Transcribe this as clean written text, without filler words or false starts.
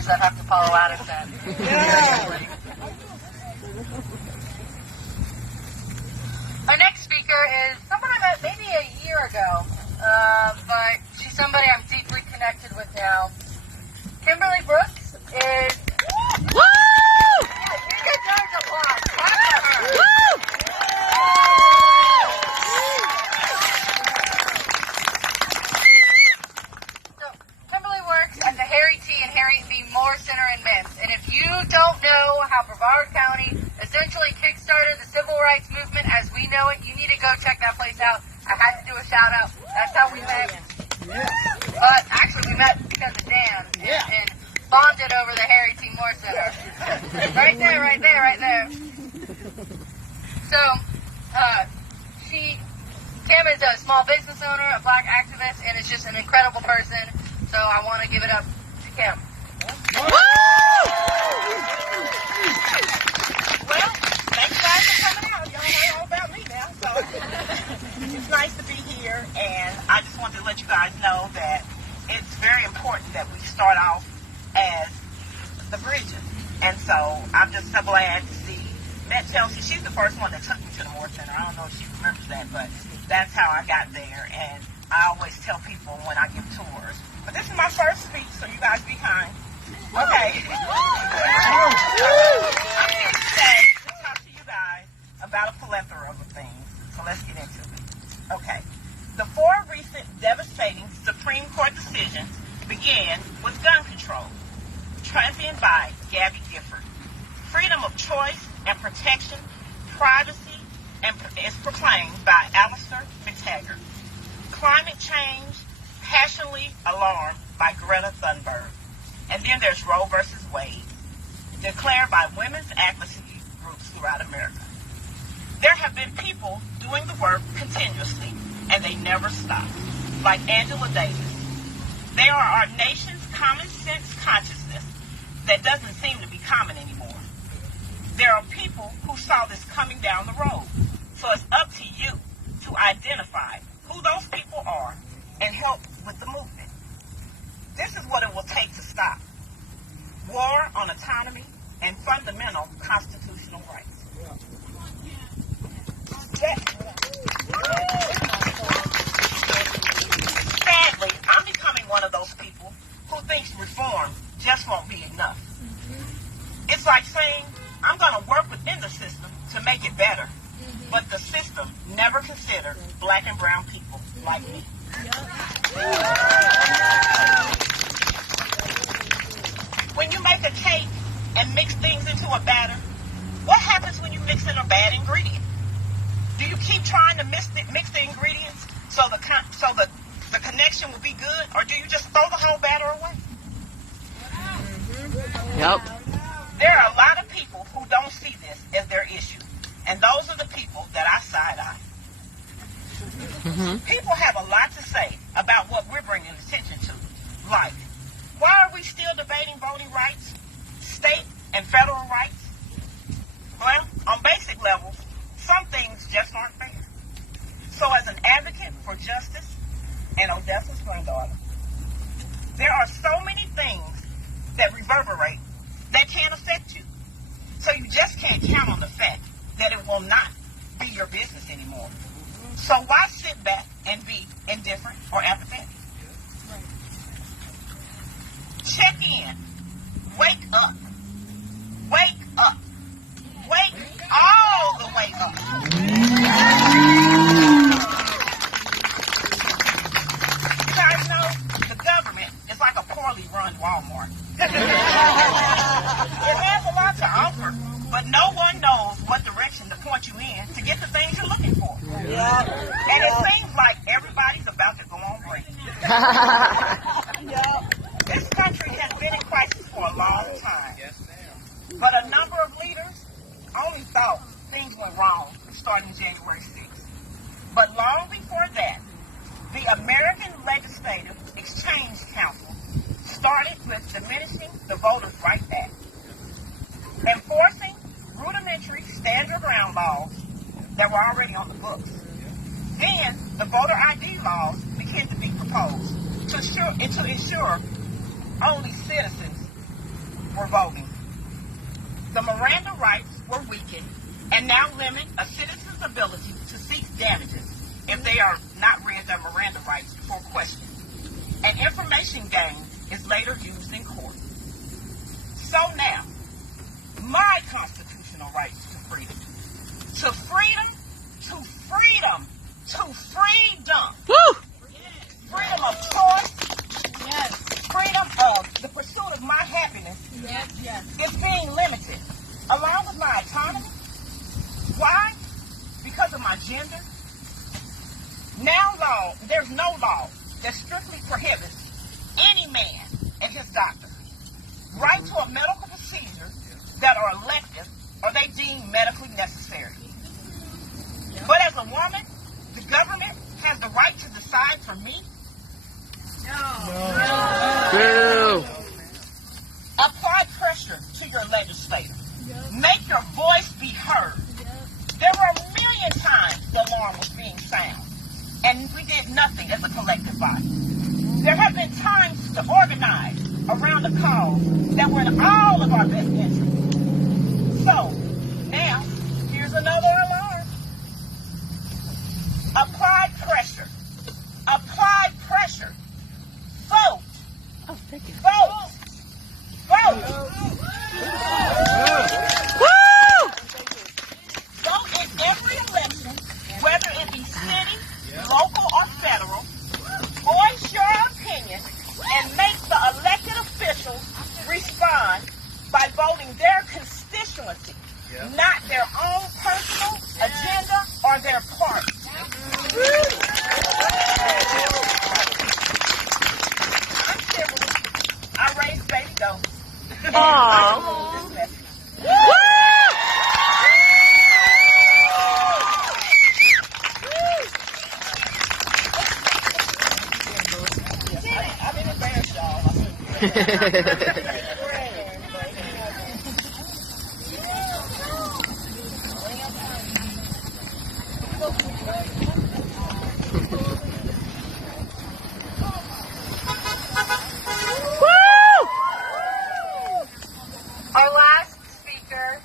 leaders that have to follow Addison. Yeah. Our next speaker is someone I met maybe a year ago, but she's somebody I'm deeply connected with now. Kimberly Brooks is... Woo! You get George applause. Woo! So, Kimberly works at the Harry T. and Harriet B. Moore Center in Mintz. And if you don't know how Brevard County essentially kickstarted the civil rights movement as we know it, you need to go check that place out. I had to do a shout out. That's how we met. But actually we met because of Dan and bonded over the Harry T. Moore Center. Right there, right there, right there. So, Kim is a small business owner, a black activist, and is just an incredible person. So I want to give it up to Kim. Well, thanks guys for coming out. Y'all know all about me now, so it's nice to be here, and I just wanted to let you guys know that it's very important that we start off as the Bridges. And so I'm just so glad to see met Chelsea. She's the first one that took me to the Moore Center. I don't know if she remembers that, but that's how I got there. And I always tell people when I give tours. But this is my first speech, so you guys be kind. Okay. I'm here today to talk to you guys about a plethora of things. So let's get into it. Okay. The 4 recent devastating Supreme Court decisions began with gun control, championed by Gabby Gifford. Freedom of choice and protection, privacy, and is proclaimed by Alistair McTaggart. Climate change, passionately alarmed by Greta Thunberg. And then there's Roe versus Wade, declared by women's advocacy groups throughout America. There have been people doing the work continuously, and they never stop, like Angela Davis. They are our nation's common sense consciousness that doesn't seem to be common anymore. There are people who saw this coming down the road, so it's up to you to identify who those people are and help with the movement. This is what it will take to stop war on autonomy and fundamental constitutional rights. Sadly, I'm becoming one of those people who thinks reform just won't be enough. It's like saying, I'm going to work within the system to make it better, but the system never considered black and brown people like me. When you make a cake and mix things into a batter, what happens when you mix in a bad ingredient? Do you keep trying to mix the ingredients so the connection will be good, or do you just throw the whole batter away? Yep. There are a lot of people who don't see this as their issue, and those are the people that I side-eye. People have a lot to say about what we're bringing attention to, like, why are we still debating voting rights, state and federal rights? Well, on basic levels, some things just aren't fair. So as an advocate for justice and Odessa's granddaughter, there are so many things that reverberate that can affect you. So you just can't count on the fact that it will not be your business anymore. So why sit back and be indifferent or apathetic? Check in. Wake up. Wake up. Wake all the way up. You guys know the government is like a poorly run Walmart. It has a lot to offer, but no one knows what direction to point you in to get the things you're looking for. Yeah. And it seems like everybody's about to go on break. This country has been in crisis for a long time. But a number of leaders only thought things went wrong starting January 6th. But long before that, the American Legislative Exchange Council started with diminishing the Voters' Rights Act, enforcing rudimentary stand your ground laws that were already on the books. Then the voter ID laws began to be proposed to ensure only citizens voting. The Miranda rights were weakened and now limit a citizen's ability to seek damages if they are not read their Miranda rights before questioning. And information gained is later used in court. So now, my constitutional rights to freedom. To freedom, to freedom, to freedom. Woo! Freedom of choice. Yes. Freedom of the pursuit of my happiness. Yes, yes. Is being limited, along with my autonomy. Why? Because of my gender. Now there's no law that strictly prohibits any man and his doctor right to a medical procedure that are elective or they deem medically necessary. But as a woman, the government has the right to decide for me. Boo! Apply pressure to your legislator. Make your voice be heard. There were a million times the alarm was being sound, and we did nothing as a collective body. There have been times to organize around a cause that were in all of our best interests. So, now, here's another alarm. Apply pressure. Apply pressure. Vote. Oh, thank you. Vote. Vote. Woo! Vote in every election, whether it be city, local, or federal. Voice your opinion and make the elected officials respond by voting their constituency, not their own personal agenda or their party. I'm Kimberly. I raised baby goats. Aww. I've been embarrassed, y'all.